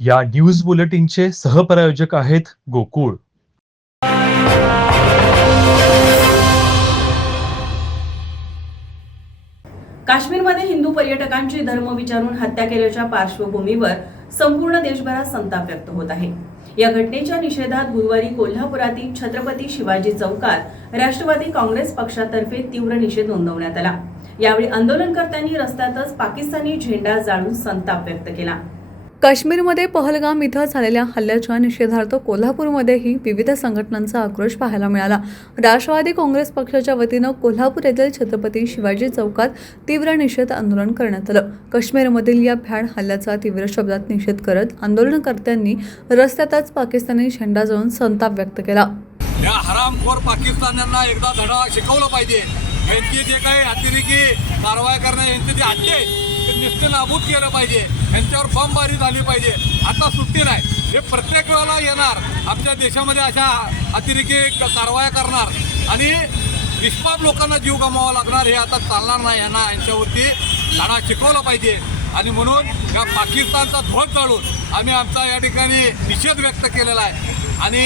या न्यूज बुलेटिनचे सहप्रायोजक आहेत गोकुळ. काश्मीरमध्ये हिंदू पर्यटकांची धर्म विचारून हत्या केल्याच्या पार्श्वभूमीवर संपूर्ण देशभरात संताप व्यक्त होत आहे. या घटनेच्या निषेधात गुरुवारी कोल्हापुरातील छत्रपती शिवाजी चौकात राष्ट्रवादी काँग्रेस पक्षातर्फे तीव्र निषेध नोंदवण्यात आला. यावेळी आंदोलनकर्त्यांनी रस्त्यातच पाकिस्तानी झेंडा जाळून संताप व्यक्त केला. काश्मीरमध्ये पहलगाम इथं झालेल्या हल्ल्याच्या निषेधार्थ कोल्हापूरमध्येही विविध संघटनांचा आक्रोश पाहायला मिळाला. राष्ट्रवादी काँग्रेस पक्षाच्या वतीनं कोल्हापूर येथील छत्रपती शिवाजी चौकात तीव्र निषेध आंदोलन करण्यात आलं. काश्मीरमधील या भ्याड हल्ल्याचा तीव्र शब्दात निषेध करत आंदोलनकर्त्यांनी रस्त्यातच पाकिस्तानी झेंडा जाळून संताप व्यक्त केला. या हरामखोर पाकिस्तान्यांना एकदा धडा शिकवला पाहिजे. यांची जे काही अतिरेकी कारवाया करणे यांचे जे हत्ये ते निश्चित नाबूद केलं पाहिजे. यांच्यावर बमबारी झाली पाहिजे. आता सुट्टी नाही. हे प्रत्येक वेळेला येणार. आमच्या देशामध्ये अशा अतिरेकी कारवाया करणार आणि निष्पाप लोकांना जीव गमवावा लागणार. हे आता चालणार नाही. यांच्यावरती धडा शिकवला पाहिजे आणि म्हणून या पाकिस्तानचा ध्वज जाळून आम्ही आमचा या ठिकाणी निषेध व्यक्त केलेला आहे. आणि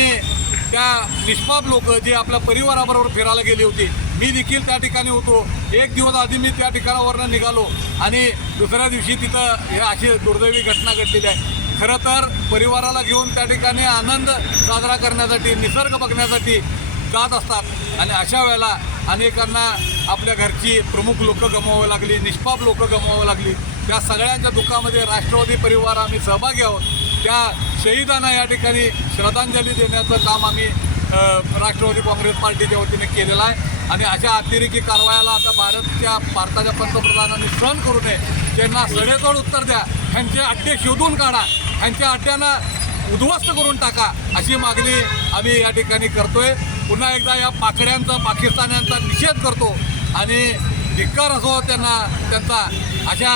त्या निष्पाप लोक जे आपल्या परिवाराबरोबर फिरायला गेली होती, मी देखील त्या ठिकाणी होतो. एक दिवस आधी मी त्या ठिकाणावरनं निघालो आणि दुसऱ्या दिवशी तिथं हे अशी दुर्दैवी घटना घडलेली आहे. खरं तर परिवाराला घेऊन त्या ठिकाणी आनंद साजरा करण्यासाठी, निसर्ग बघण्यासाठी जात असतात आणि अशा वेळेला अनेकांना आपल्या घरची प्रमुख लोकं गमवावी लागली, निष्पाप लोकं गमवावी लागली. त्या सगळ्यांच्या दुःखामध्ये राष्ट्रवादी परिवार आम्ही सहभागी आहोत. त्या शहीदांना या ठिकाणी श्रद्धांजली देण्याचं काम आम्ही राष्ट्रवादी काँग्रेस पार्टीच्या वतीने केलेलं आहे. आणि अशा अतिरेकी कारवायाला आता भारताच्या पंतप्रधानांनी सहन करू नये. त्यांना सडेतोड उत्तर द्या. ह्यांचे अड्डे शोधून काढा. ह्यांच्या अड्ड्यांना उद्ध्वस्त करून टाका अशी मागणी आम्ही या ठिकाणी करतोय. पुन्हा एकदा या पाकड्यांचा, पाकिस्तान्यांचा निषेध करतो आणि धिक्कार असो त्यांचा अशा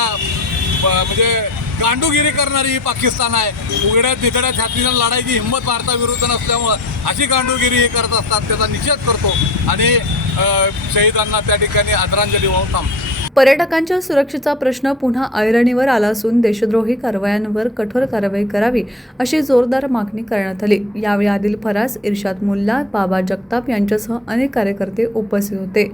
म्हणजे गांडूगिरी करणारी ही पाकिस्तान आहे. उघड्या तिघड्या छातीनं लढायची हिंमत भारताविरुद्ध नसल्यामुळं अशी गांडूगिरी हे करत असतात. त्याचा निषेध करतो आणि शहीदांना त्या ठिकाणी आदरांजली वाहून थांबतो. पर्यटकांच्या सुरक्षेचा प्रश्न पुन्हा ऐरणीवर आला असून देशद्रोही कारवायांवर कठोर कारवाई करावी अशी जोरदार मागणी करण्यात आली. यावेळी आदिल फरास, इर्शाद मुल्ला, बाबा जगताप यांच्यासह अनेक कार्यकर्ते उपस्थित होते.